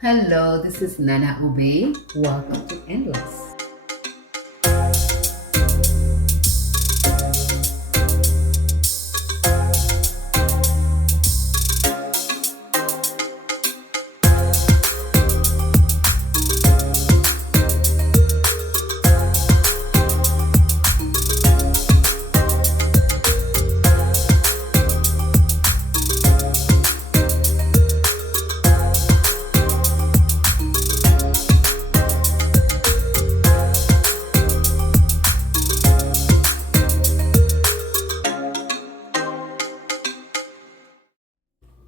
Hello, this is Nana Ube. Welcome to Endless.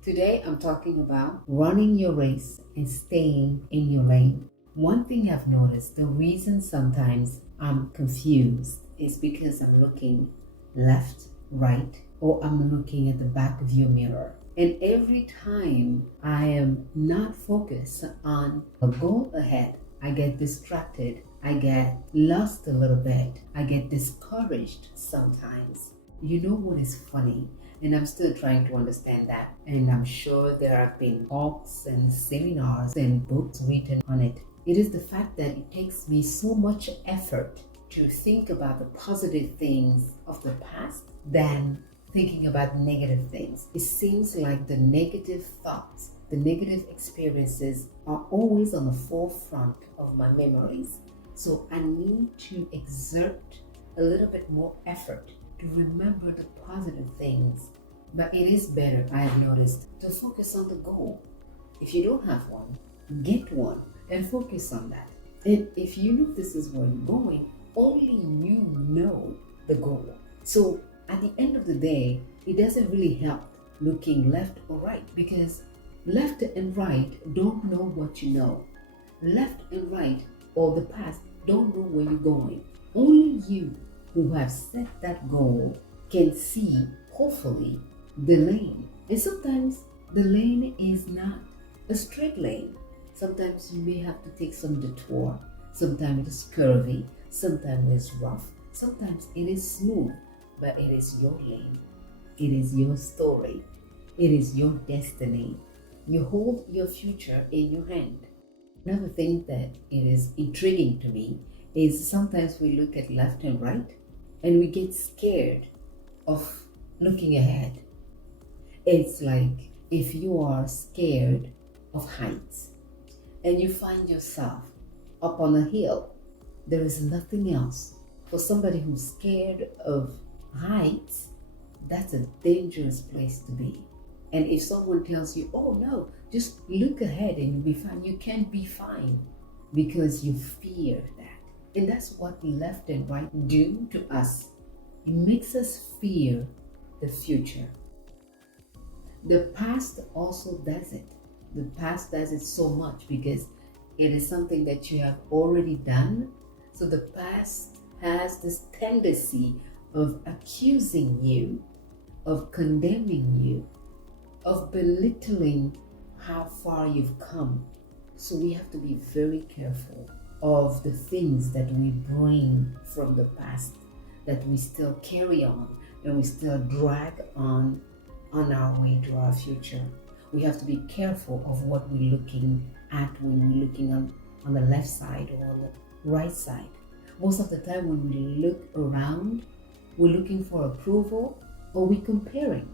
Today I'm talking about running your race and staying in your lane. One thing I've noticed, the reason sometimes I'm confused is because I'm looking left, right, or I'm looking at the back of your mirror. And every time I am not focused on a goal ahead, I get distracted. I get lost a little bit. I get discouraged sometimes. You know what is funny? And I'm still trying to understand that. And I'm sure there have been talks and seminars and books written on it. It is the fact that it takes me so much effort to think about the positive things of the past than thinking about negative things. It seems like the negative thoughts, the negative experiences are always on the forefront of my memories. So I need to exert a little bit more effort to remember the positive things. But it is better, I have noticed, to focus on the goal. If you don't have one, get one and focus on that. And if you know this is where you're going, only you know the goal. So at the end of the day, it doesn't really help looking left or right because left and right don't know what you know. Left and right or the past don't know where you're going. Only you who have set that goal can see, hopefully, the lane. And sometimes the lane is not a straight lane. Sometimes you may have to take some detour. Sometimes it is curvy. Sometimes it is rough. Sometimes it is smooth. But it is your lane. It is your story. It is your destiny. You hold your future in your hand. Another thing that it is intriguing to me is sometimes we look at left and right and we get scared of looking ahead. It's like if you are scared of heights and you find yourself up on a hill, there is nothing else. For somebody who's scared of heights, that's a dangerous place to be. And if someone tells you, oh no, just look ahead and you'll be fine, you can't be fine because you fear that. And that's what left and right do to us. It makes us fear the future. The past also does it. The past does it so much because it is something that you have already done. So the past has this tendency of accusing you, of condemning you, of belittling how far you've come. So we have to be very careful of the things that we bring from the past, that we still carry on and we still drag on our way to our future. We have to be careful of what we're looking at when we're looking on the left side or on the right side. Most of the time when we look around, we're looking for approval or we're comparing.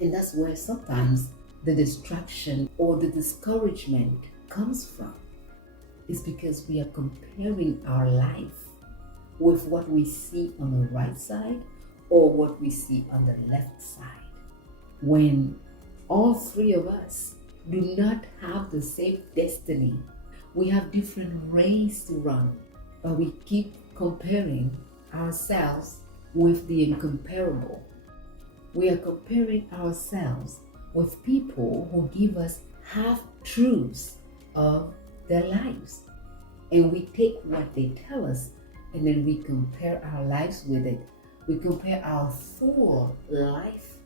And that's where sometimes the distraction or the discouragement comes from. It's because we are comparing our life with what we see on the right side or what we see on the left side. When all three of us do not have the same destiny, we have different races to run, but we keep comparing ourselves with the incomparable. We are comparing ourselves with people who give us half truths of their lives. And we take what they tell us and then we compare our lives with it. We compare our full life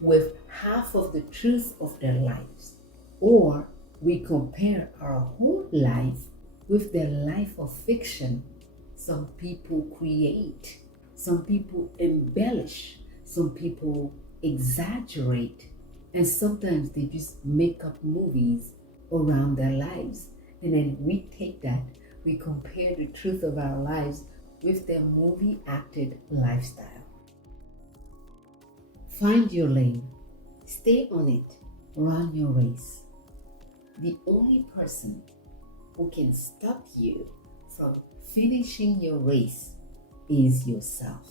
with half of the truth of their lives. Or we compare our whole life with their life of fiction. Some people create, some people embellish, some people exaggerate, and sometimes they just make up movies around their lives. And then we take that, we compare the truth of our lives with their movie acted lifestyle. Find your lane, stay on it, run your race. The only person who can stop you from finishing your race is yourself.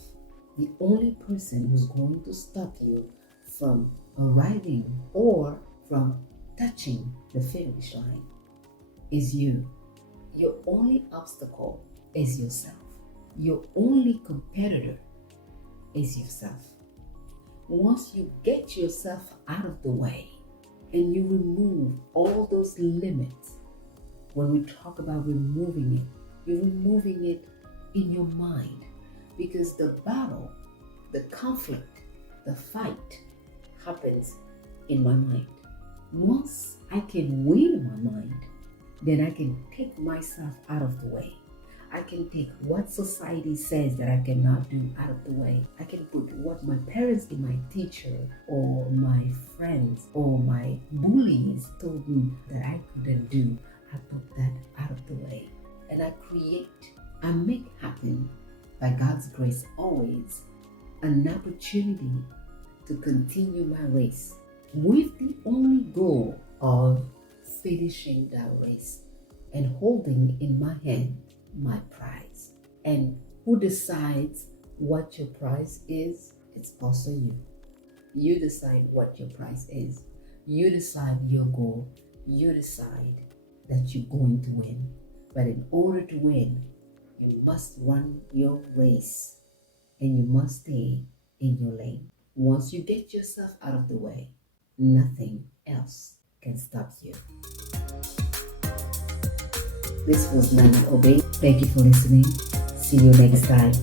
The only person who's going to stop you from arriving or from touching the finish line is you. Your only obstacle is yourself. Your only competitor is yourself. Once you get yourself out of the way and you remove all those limits, when we talk about removing it, you're removing it in your mind, because the battle, the conflict, the fight happens in my mind. Once I can win in my mind, then I can take myself out of the way. I can take what society says that I cannot do out of the way. I can put what my parents and my teacher or my friends or my bullies told me that I couldn't do. I put that out of the way. And I make happen, by God's grace always, an opportunity to continue my race with the only goal of finishing that race and holding in my hand my prize. And who decides what your prize is? It's also you. You decide what your prize is. You decide your goal. You decide that you're going to win. But in order to win, you must run your race and you must stay in your lane. Once you get yourself out of the way, nothing else can stop you. This was Nana Obey. Thank you for listening. See you next time.